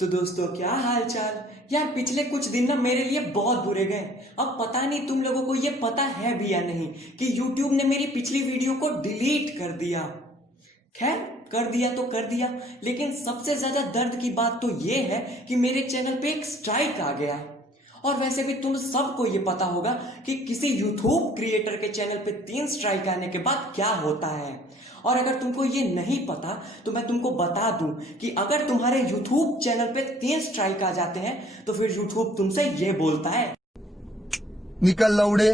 तो दोस्तों क्या हाल चाल। यार पिछले कुछ दिन ना मेरे लिए बहुत बुरे गए। अब पता नहीं तुम लोगों को ये पता है भी या नहीं कि YouTube ने मेरी पिछली वीडियो को डिलीट कर दिया। खैर कर दिया तो कर दिया, लेकिन सबसे ज्यादा दर्द की बात तो ये है कि मेरे चैनल पे एक स्ट्राइक आ गया। और वैसे भी तुम सबको ये पता होगा कि किसी यूट्यूब क्रिएटर के चैनल पे 3 स्ट्राइक आने के बाद क्या होता है। और अगर तुमको ये नहीं पता तो मैं तुमको बता दूं कि अगर तुम्हारे यूट्यूब चैनल पे 3 स्ट्राइक आ जाते हैं तो फिर यूट्यूब तुमसे ये बोलता है, निकल लौड़े,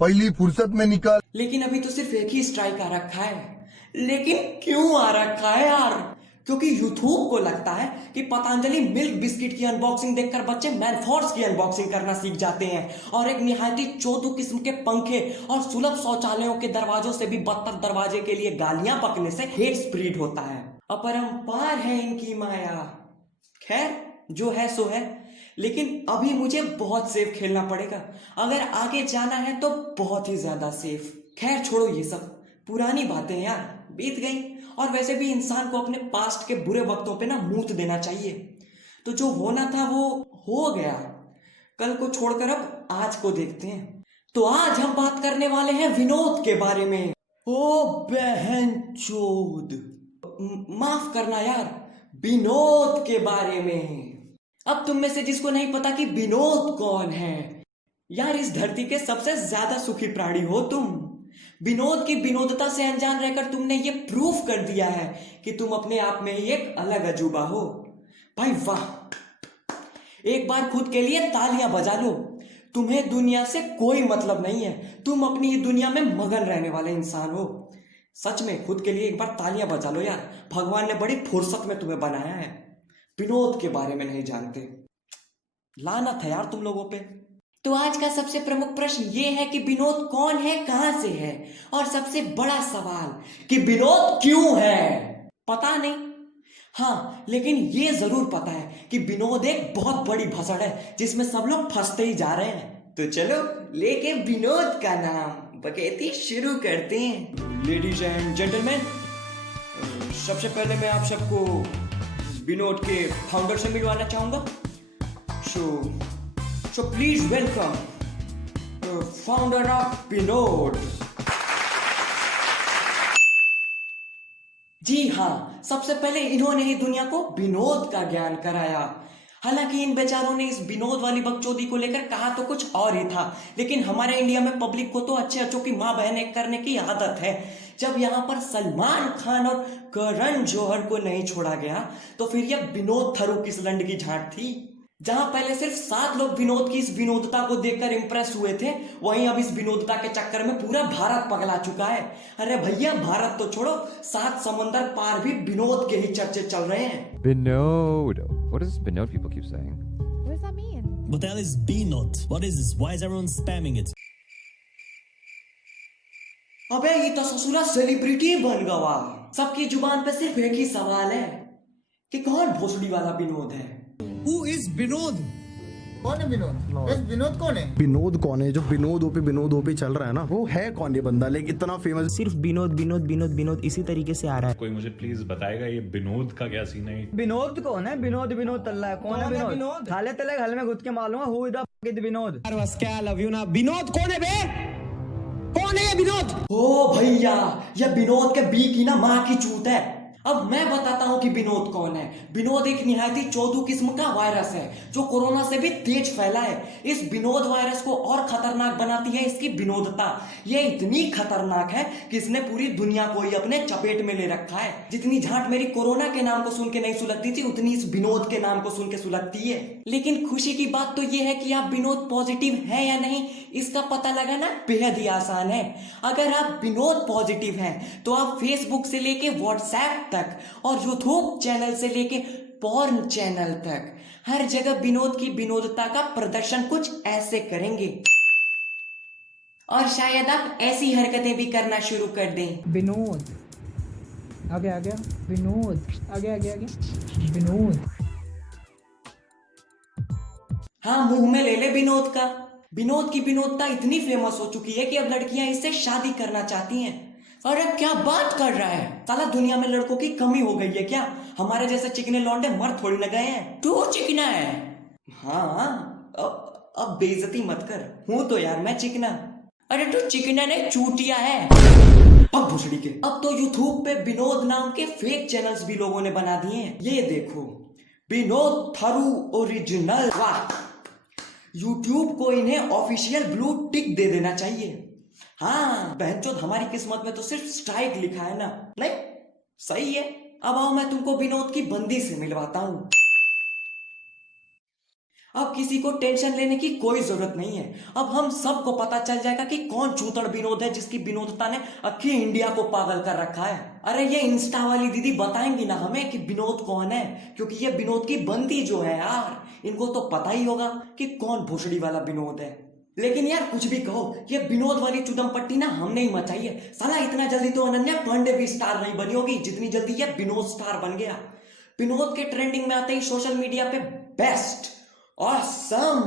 पहली फुर्सत में निकल। लेकिन अभी तो सिर्फ एक ही स्ट्राइक आ रखा है। लेकिन क्यों आ रखा है यार? क्योंकि यूट्यूब को लगता है कि पतंजलि मिल्क बिस्किट की अनबॉक्सिंग देखकर बच्चे मैनफोर्स की अनबॉक्सिंग करना सीख जाते हैं और एक निहायती चोदू किस्म के पंखे और सुलभ शौचालयों के दरवाजों से भी बदतर दरवाजे के लिए गालियां पकने से हेट स्प्रेड होता है। अपरंपार है इनकी माया। खैर जो है सो है, लेकिन अभी मुझे बहुत सेफ खेलना पड़ेगा। अगर आगे जाना है तो बहुत ही ज्यादा सेफ। खैर छोड़ो ये सब पुरानी बातें यार, बीत गई। और वैसे भी इंसान को अपने पास्ट के बुरे वक्तों पे ना मूत देना चाहिए। तो जो होना था वो हो गया। कल को छोड़कर अब आज को देखते हैं। तो आज हम बात करने वाले हैं विनोद के बारे में। ओ बहन चोद, माफ करना यार, विनोद के बारे में। अब तुम में से जिसको नहीं पता कि विनोद कौन है, यार इस धरती के सबसे ज्यादा सुखी प्राणी हो तुम। विनोद की विनोदता से अनजान रहकर तुमने ये प्रूफ कर दिया है कि तुम अपने आप में ही एक अलग अजूबा हो। भाई वाह, एक बार खुद के लिए तालियां बजा लो। तुम्हें दुनिया से कोई मतलब नहीं है, तुम अपनी ही दुनिया में मगन रहने वाले इंसान हो। सच में खुद के लिए एक बार तालियां बजा लो यार, भगवान ने बड़ी फुर्सत में तुम्हें बनाया है। विनोद के बारे में नहीं जानते, लानत है यार तुम लोगों पे। तो आज का सबसे प्रमुख प्रश्न ये है कि विनोद कौन है, कहां से है, और सबसे बड़ा सवाल कि विनोद क्यों है। पता नहीं, हाँ लेकिन ये जरूर पता है कि विनोद एक बहुत बड़ी भसड़ है जिसमें सब लोग फंसते ही जा रहे हैं। तो चलो लेके विनोद का नाम बकैती शुरू करते हैं। लेडीज एंड जेंटलमैन, सबसे पहले मैं आप सबको विनोद के फाउंडर से मिलवाना चाहूंगा। So please welcome the founder of Vinod. जी हाँ, सबसे पहले इन्होंने ही दुनिया को विनोद का ज्ञान कराया। हालांकि इन बेचारों ने इस विनोद वाली बकचोदी को लेकर कहा तो कुछ और ही था, लेकिन हमारे इंडिया में पब्लिक को तो अच्छे अच्छों की माँ बहनें करने की आदत है। जब यहाँ पर सलमान खान और करण जौहर को नहीं छोड़ा गया तो फिर यह विनोद थरू किस लंड की झांट थी। जहां पहले सिर्फ 7 लोग विनोद की इस विनोदता को देखकर इंप्रेस हुए थे, वहीं अब इस विनोदता के चक्कर में पूरा भारत पगला चुका है। अरे भैया भारत तो छोड़ो, 7 समंदर पार भी विनोद के ही चर्चे चल रहे हैं। Binod. What does Binod people keep saying? What does that mean? What the hell is B-Not? What is this? Why is everyone spamming it? अबे ये तो ससुरा सेलिब्रिटी बन गवा। सबकी जुबान पे सिर्फ एक ही सवाल है कि कौन भोसड़ी वाला विनोद है। Who is Binod? कौन है विनोद? बस विनोद कौन है? विनोद कौन है? जो विनोद ओपी चल रहा है ना, वो है कौन ये बंदा? लेकिन इतना फेमस सिर्फ विनोद विनोद विनोद विनोद इसी तरीके से आ रहा है। कोई मुझे प्लीज बताएगा ये विनोद का क्या सीन है? विनोद कौन है? विनोद विनोद तल्ला है। कौन है विनोद? हाले तले घर में घुस के मालूम है हु इज द विनोद। क्या लव यू ना। विनोद कौन है बे? कौन है ये विनोद? ओ भैया, यह विनोद के बी की ना माँ की चूत है। अब मैं बताता हूं कि विनोद कौन है। विनोद एक निहायती चौदू किस्म का वायरस है जो कोरोना से भी तेज फैला है। इस विनोद वायरस को और खतरनाक बनाती है इसकी विनोदता। यह इतनी खतरनाक है कि इसने पूरी दुनिया को ही अपने चपेट में ले रखा है। जितनी झांट मेरी कोरोना के नाम को सुन के नहीं सुलगती थी, उतनी इस विनोद के नाम को सुन के सुलगती है। लेकिन खुशी की बात तो यह है कि आप विनोद पॉजिटिव है या नहीं, इसका पता लगाना बेहद ही आसान है। अगर आप विनोद पॉजिटिव हैं तो आप फेसबुक से लेके व्हाट्सएप तक और यूट्यूब चैनल से लेके पॉर्न चैनल तक हर जगह विनोद की विनोदता का प्रदर्शन कुछ ऐसे करेंगे, और शायद आप ऐसी हरकतें भी करना शुरू कर दें। विनोद आ गया विनोद आ गया विनोद। हाँ मुंह में ले ले विनोद का। विनोद की विनोदता इतनी फेमस हो चुकी है कि अब लड़कियां इससे शादी करना चाहती हैं। अरे क्या बात कर रहा है साला, दुनिया में लड़कों की कमी हो गई है क्या? हमारे जैसे चिकने लौंडे मर थोड़ी न गए हैं। तू चिकना है? हाँ, अब बेइज्जती मत कर, हूं तो यार मैं चिकना। अरे तू चिकना नहीं, चूतिया है। अब भुसड़ी के, अब तो यूट्यूब पे विनोद नाम के फेक चैनल्स भी लोगों ने बना दिए हैं। ये देखो, विनोद थारू ओरिजिनल। वाह, यूट्यूब को इन्हें ऑफिशियल ब्लू टिक दे देना चाहिए। हाँ बहनचोद, हमारी किस्मत में तो सिर्फ स्ट्राइक लिखा है ना। नहीं सही है। अब आओ मैं तुमको विनोद की बंदी से मिलवाता हूं। अब किसी को टेंशन लेने की कोई जरूरत नहीं है। अब हम सबको पता चल जाएगा कि कौन चूतड़ विनोद है जिसकी विनोदता ने अखी इंडिया को पागल कर रखा है। अरे ये इंस्टा वाली दीदी बताएंगी ना हमें कि विनोद कौन है, क्योंकि ये विनोद की बंदी जो है यार, इनको तो पता ही होगा कि कौन भोसड़ी वाला विनोद है। लेकिन यार कुछ भी कहो, ये विनोद वाली चुदम पट्टी ना हमने ही मचाई है। साला इतना जल्दी तो अनन्या पांडे भी स्टार नहीं बनी होगी जितनी जल्दी ये विनोद स्टार बन गया। विनोद के ट्रेंडिंग में आते ही सोशल मीडिया पे बेस्ट, ऑसम,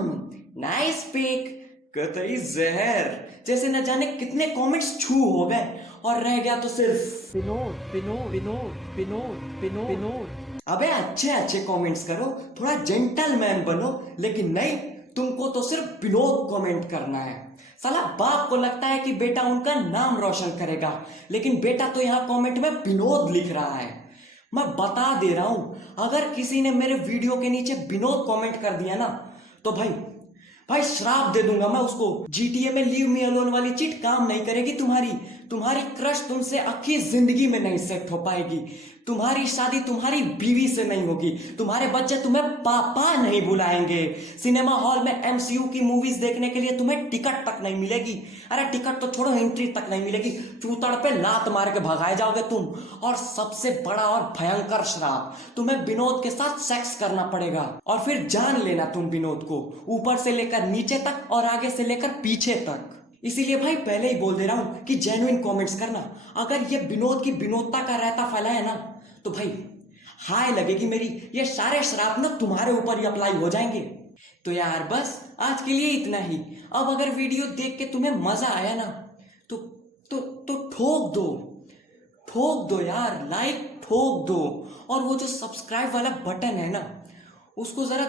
नाइस पिक, कतई जहर जैसे न जाने कितने कमेंट्स छू हो गए, और रह गया तो सिर्फ विनोद विनोद विनोद विनोद विनोद विनोद। अबे अच्छे अच्छे कमेंट्स करो, थोड़ा जेंटलमैन बनो, लेकिन नहीं, तुमको तो सिर्फ विनोद कमेंट करना है। साला बाप को लगता है कि बेटा उनका नाम रोशन करेगा, लेकिन बेटा तो यहाँ कमेंट में विनोद लिख रहा है। मैं बता दे रहा हूं, अगर किसी ने मेरे वीडियो के नीचे विनोद कमेंट कर दिया ना, तो भाई श्राप दे दूंगा मैं उसको। GTA में लीव मी अलोन वाली चीट काम नहीं करेगी तुम्हारी क्रश तुमसे अक्खी जिंदगी में नहीं सेट हो पाएगी। तुम्हारी शादी तुम्हारी बीवी से नहीं होगी। तुम्हारे बच्चे तुम्हें पापा नहीं बुलाएंगे। सिनेमा हॉल में MCU की मूवीज देखने के लिए तुम्हें टिकट तक नहीं मिलेगी। अरे टिकट तो छोड़ो, एंट्री तक नहीं मिलेगी। चूतड़ पे लात मार के भगाए जाओगे तुम। और सबसे बड़ा और भयंकर श्राप, तुम्हें विनोद के साथ सेक्स करना पड़ेगा, और फिर जान लेना तुम विनोद को, ऊपर से लेकर नीचे तक और आगे से लेकर पीछे तक। इसीलिए भाई पहले ही बोल दे रहा हूं कि जेन्युइन कमेंट्स करना। अगर ये विनोद की विनोदता का रहता फैला है ना, तो भाई हाय लगेगी मेरी। ये सारे शराब ना तुम्हारे ऊपर ही अप्लाई हो जाएंगे। तो यार बस आज के लिए इतना ही। अब अगर वीडियो देख के तुम्हें मजा आया ना, तो ठोक दो यार, लाइक ठोक दो। और वो जो सब्सक्राइब वाला बटन है ना, उसको जरा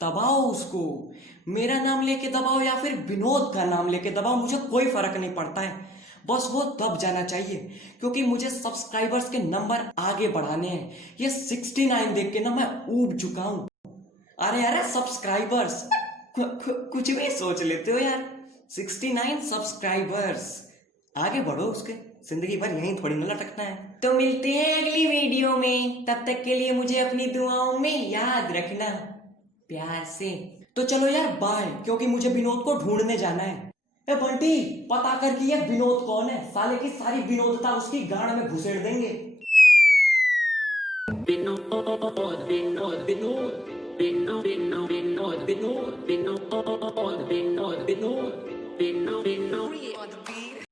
दबाओ उसको। मेरा नाम लेके दबाओ या फिर विनोद का नाम लेके दबाओ, मुझे कोई फर्क नहीं पड़ता है। बस वो दब जाना चाहिए, क्योंकि मुझे सब्सक्राइबर्स के नंबर आगे बढ़ाने हैं। ये 69 देख के ना मैं ऊब चुका हूं। अरे सब्सक्राइबर्स, कुछ भी सोच लेते हो यार। 69 सब्सक्राइबर्स, आगे बढ़ो, उसके जिंदगी भर यहीं थोड़ी न लटकना है। तो मिलते हैं अगली वीडियो में, तब तक के लिए मुझे अपनी दुआओं में याद रखना, प्यार से। तो चलो यार बाय, क्योंकि मुझे विनोद को ढूंढने जाना है। ए बंटी, पता कर कि ये विनोद कौन है, साले की सारी विनोदता उसकी गाड़ में घुसेड़ देंगे। विनोद विनोद विनोद विनोद विनोद विनोद विनोद विनोद विनोद विनोद विनोद विनोद विनोद